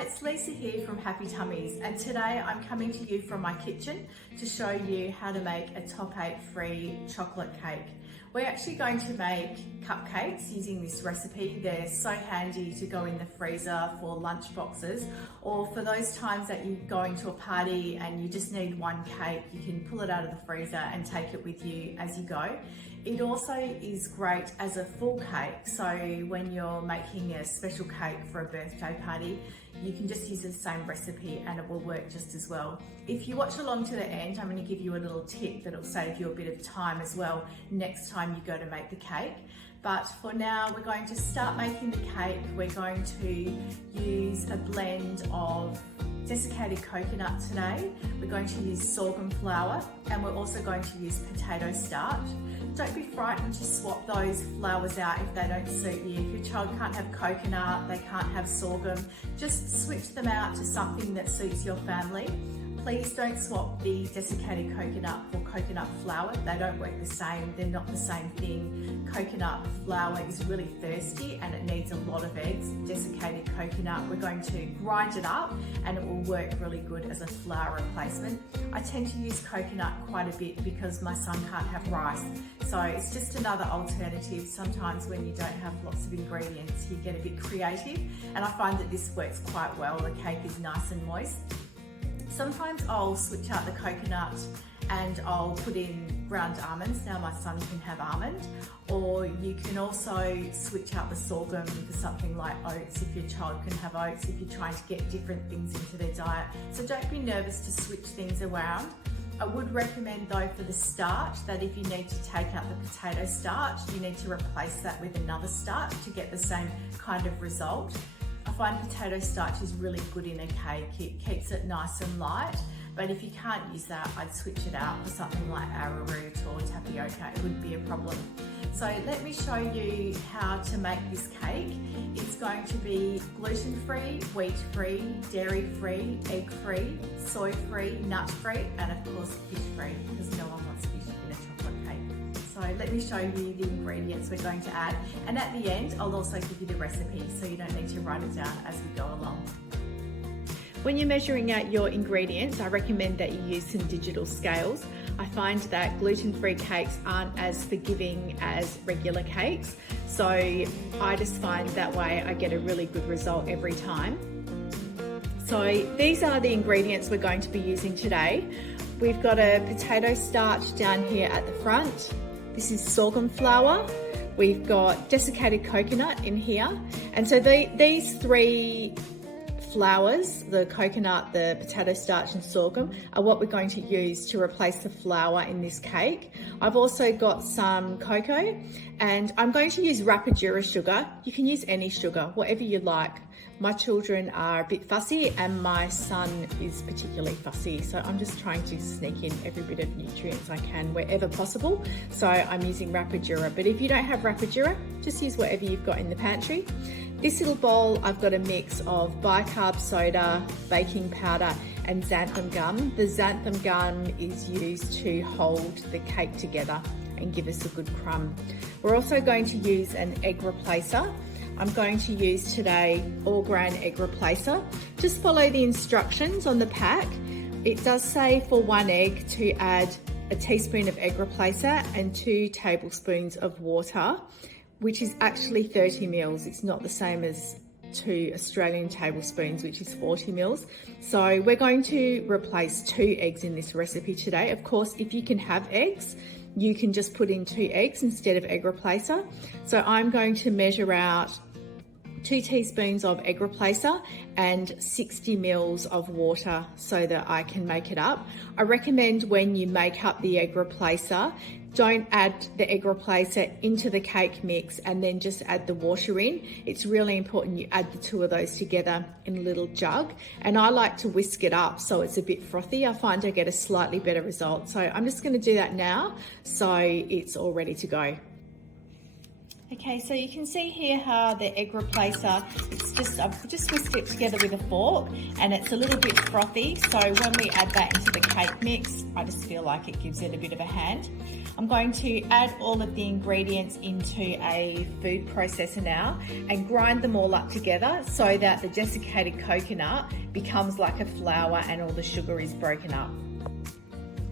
Hi, it's Lisa here from Happy Tummies, and today I'm coming to you from my kitchen to show you how to make a top 8 free chocolate cake. We're actually going to make cupcakes using this recipe. They're so handy to go in the freezer for lunch boxes, or for those times that you're going to a party and you just need one cake, you can pull it out of the freezer and take it with you as you go. It also is great as a full cake, so when you're making a special cake for a birthday party, you can just use the same recipe and it will work just as well. If you watch along to the end, I'm going to give you a little tip that'll save you a bit of time as well next time you go to make the cake. But for now, we're going to start making the cake. We're going to use a blend of desiccated coconut today. We're going to use sorghum flour, and we're also going to use potato starch. Don't be frightened to swap those flours out if they don't suit you. If your child can't have coconut, they can't have sorghum, just switch them out to something that suits your family. Please don't swap the desiccated coconut for coconut flour. They don't work the same. They're not the same thing. Coconut flour is really thirsty and it needs a lot of eggs. Desiccated coconut, we're going to grind it up and it will work really good as a flour replacement. I tend to use coconut quite a bit because my son can't have rice. So it's just another alternative. Sometimes when you don't have lots of ingredients, you get a bit creative. And I find that this works quite well. The cake is nice and moist. Sometimes I'll switch out the coconut and I'll put in ground almonds. Now my son can have almond. Or you can also switch out the sorghum for something like oats if your child can have oats, if you're trying to get different things into their diet. So don't be nervous to switch things around. I would recommend though for the starch that if you need to take out the potato starch, you need to replace that with another starch to get the same kind of result. I find potato starch is really good in a cake. It keeps it nice and light, but if you can't use that, I'd switch it out for something like arrowroot or tapioca. It wouldn't be a problem. So let me show you how to make this cake. It's going to be gluten-free, wheat-free, dairy-free, egg-free, soy-free, nut-free, and of course fish-free, because no one wants fish in a chocolate cake. So let me show you the ingredients we're going to add, and at the end I'll also give you the recipe so you don't need to write it down as we go along. When you're measuring out your ingredients, I recommend that you use some digital scales. I find that gluten-free cakes aren't as forgiving as regular cakes, so I just find that way I get a really good result every time. So these are the ingredients we're going to be using today. We've got a potato starch down here at the front. This is sorghum flour. We've got desiccated coconut in here. And so these three flours, the coconut, the potato starch and sorghum, are what we're going to use to replace the flour in this cake. I've also got some cocoa, and I'm going to use Rapadura sugar. You can use any sugar, whatever you like. My children are a bit fussy and my son is particularly fussy, so I'm just trying to sneak in every bit of nutrients I can wherever possible. So I'm using Rapadura, but if you don't have Rapadura, just use whatever you've got in the pantry. This little bowl, I've got a mix of bicarb soda, baking powder and xanthan gum. The xanthan gum is used to hold the cake together and give us a good crumb. We're also going to use an egg replacer. I'm going to use today all-grain egg replacer. Just follow the instructions on the pack. It does say for 1 egg to add a teaspoon of egg replacer and 2 tablespoons of water, which is actually 30 mils. It's not the same as 2 Australian tablespoons, which is 40 mils. So we're going to replace 2 eggs in this recipe today. Of course, if you can have eggs, you can just put in 2 eggs instead of egg replacer. So I'm going to measure out 2 teaspoons of egg replacer and 60 mils of water so that I can make it up. I recommend when you make up the egg replacer, don't add the egg replacer into the cake mix and then just add the water in. It's really important you add the 2 of those together in a little jug. And I like to whisk it up so it's a bit frothy. I find I get a slightly better result. So I'm just going to do that now so it's all ready to go. Okay, so you can see here how the egg replacer, I've just whisked it together with a fork and it's a little bit frothy. So when we add that into the cake mix, I just feel like it gives it a bit of a hand. I'm going to add all of the ingredients into a food processor now and grind them all up together so that the desiccated coconut becomes like a flour and all the sugar is broken up.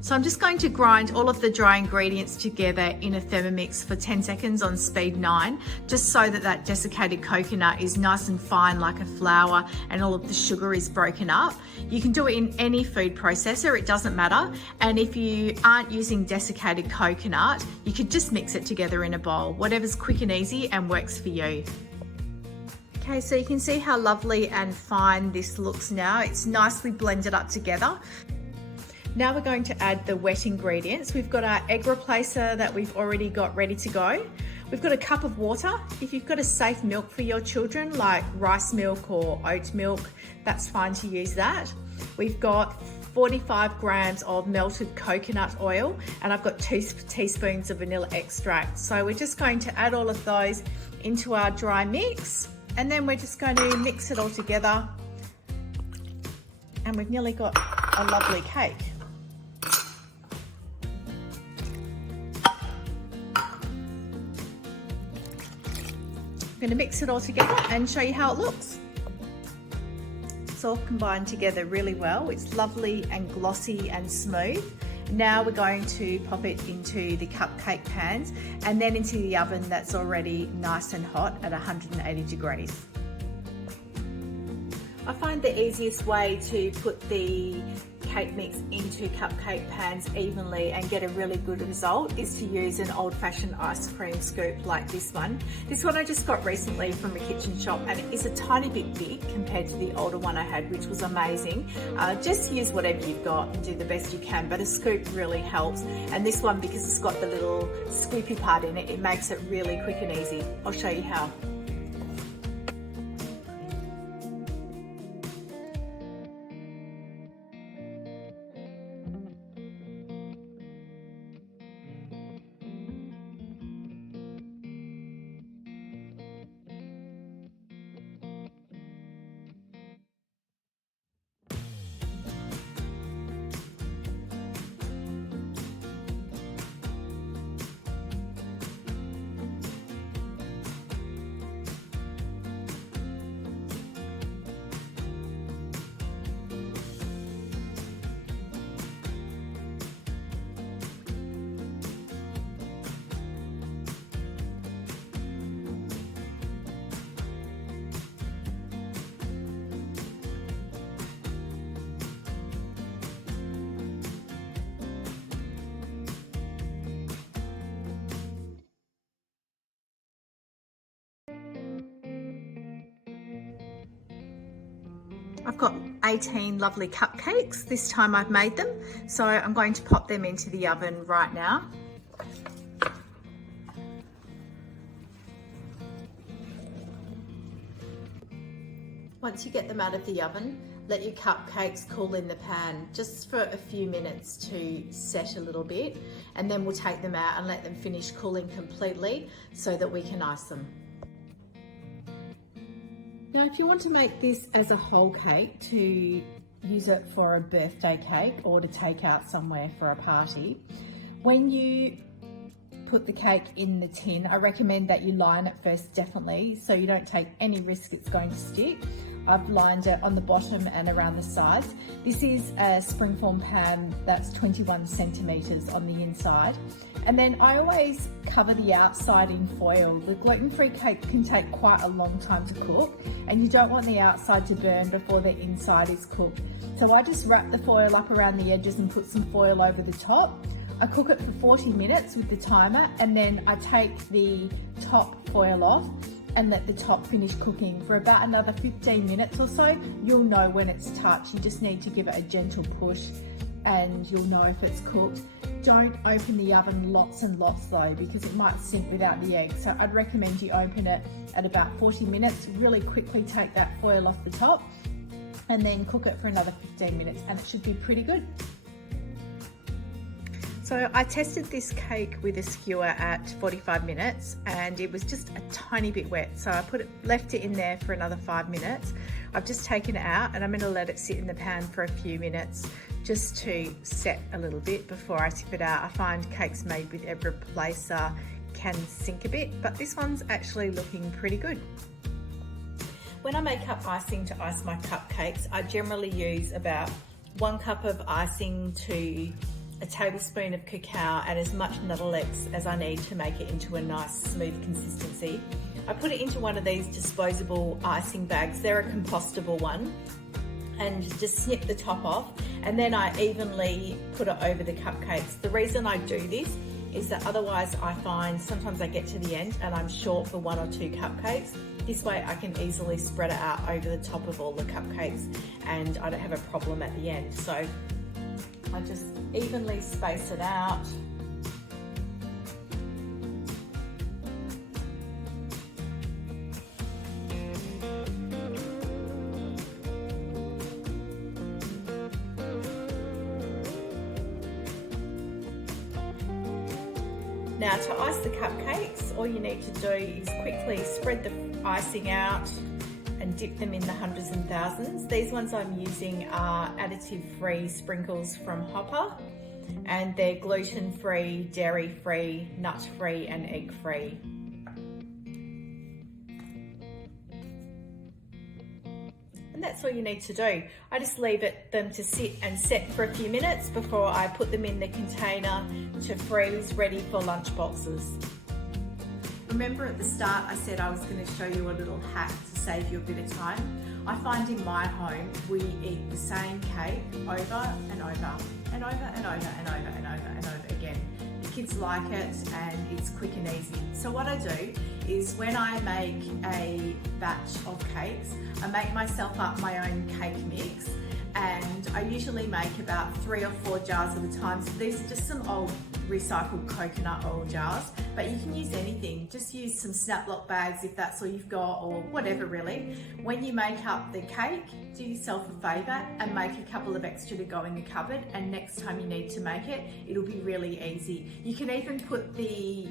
So I'm just going to grind all of the dry ingredients together in a Thermomix for 10 seconds on speed 9, just so that that desiccated coconut is nice and fine like a flour and all of the sugar is broken up. You can do it in any food processor, it doesn't matter. And if you aren't using desiccated coconut, you could just mix it together in a bowl, whatever's quick and easy and works for you. Okay, so you can see how lovely and fine this looks now. It's nicely blended up together. Now we're going to add the wet ingredients. We've got our egg replacer that we've already got ready to go. We've got a cup of water. If you've got a safe milk for your children, like rice milk or oat milk, that's fine to use that. We've got 45 grams of melted coconut oil, and I've got 2 teaspoons of vanilla extract. So we're just going to add all of those into our dry mix, and then we're just going to mix it all together. And we've nearly got a lovely cake. I'm going to mix it all together and show you how it looks. It's all combined together really well. It's lovely and glossy and smooth. Now we're going to pop it into the cupcake pans and then into the oven that's already nice and hot at 180 degrees. I find the easiest way to put the cake mix into cupcake pans evenly and get a really good result is to use an old-fashioned ice cream scoop like this one. This one I just got recently from a kitchen shop and it is a tiny bit big compared to the older one I had, which was amazing. Just use whatever you've got and do the best you can, but a scoop really helps. And this one, because it's got the little scoopy part in it, it makes it really quick and easy. I'll show you how. I've got 18 lovely cupcakes. This time I've made them, so I'm going to pop them into the oven right now. Once you get them out of the oven, let your cupcakes cool in the pan just for a few minutes to set a little bit, and then we'll take them out and let them finish cooling completely so that we can ice them. Now, if you want to make this as a whole cake to use it for a birthday cake or to take out somewhere for a party, when you put the cake in the tin, I recommend that you line it first, definitely, so you don't take any risk it's going to stick. I've lined it on the bottom and around the sides. This is a springform pan that's 21 centimeters on the inside. And then I always cover the outside in foil. The gluten-free cake can take quite a long time to cook, and you don't want the outside to burn before the inside is cooked. So I just wrap the foil up around the edges and put some foil over the top. I cook it for 40 minutes with the timer, and then I take the top foil off and let the top finish cooking for about another 15 minutes or so. You'll know when it's touched. You just need to give it a gentle push and you'll know if it's cooked. Don't open the oven lots and lots though, because it might sink without the egg. So I'd recommend you open it at about 40 minutes, really quickly take that foil off the top and then cook it for another 15 minutes and it should be pretty good. So I tested this cake with a skewer at 45 minutes and it was just a tiny bit wet. So I left it in there for another 5 minutes. I've just taken it out and I'm gonna let it sit in the pan for a few minutes just to set a little bit before I tip it out. I find cakes made with egg replacer can sink a bit, but this one's actually looking pretty good. When I make up icing to ice my cupcakes, I generally use about 1 cup of icing to a tablespoon of cacao and as much Nuttelex as I need to make it into a nice smooth consistency. I put it into one of these disposable icing bags. They're a compostable one, and just snip the top off, and then I evenly put it over the cupcakes. The reason I do this is that otherwise I find sometimes I get to the end and I'm short for 1 or 2 cupcakes. This way I can easily spread it out over the top of all the cupcakes and I don't have a problem at the end. So I just evenly space it out. Now to ice the cupcakes, all you need to do is quickly spread the icing out and dip them in the hundreds and thousands. These ones I'm using are additive-free sprinkles from Hopper, and they're gluten-free, dairy-free, nut-free and egg-free. And that's all you need to do. I just leave them to sit and set for a few minutes before I put them in the container to freeze, ready for lunch boxes. Remember at the start I said I was going to show you a little hack to save you a bit of time. I find in my home we eat the same cake over and over and over and over and over and over and over again. The kids like it and it's quick and easy. So what I do is when I make a batch of cakes, I make myself up my own cake mix, and I usually make about 3 or 4 jars at a time. So these are just some old recycled coconut oil jars, but you can use anything. Just use some snap-lock bags if that's all you've got, or whatever really. When you make up the cake, do yourself a favour and make a couple of extra to go in the cupboard, and next time you need to make it, it'll be really easy. You can even put the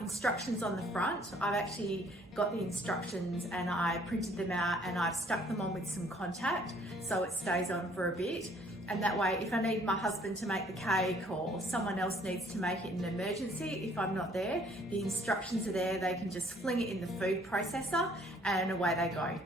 instructions on the front. I've actually got the instructions and I printed them out and I've stuck them on with some contact so it stays on for a bit, and that way if I need my husband to make the cake or someone else needs to make it in an emergency, if I'm not there, the instructions are there. They can just fling it in the food processor and away they go.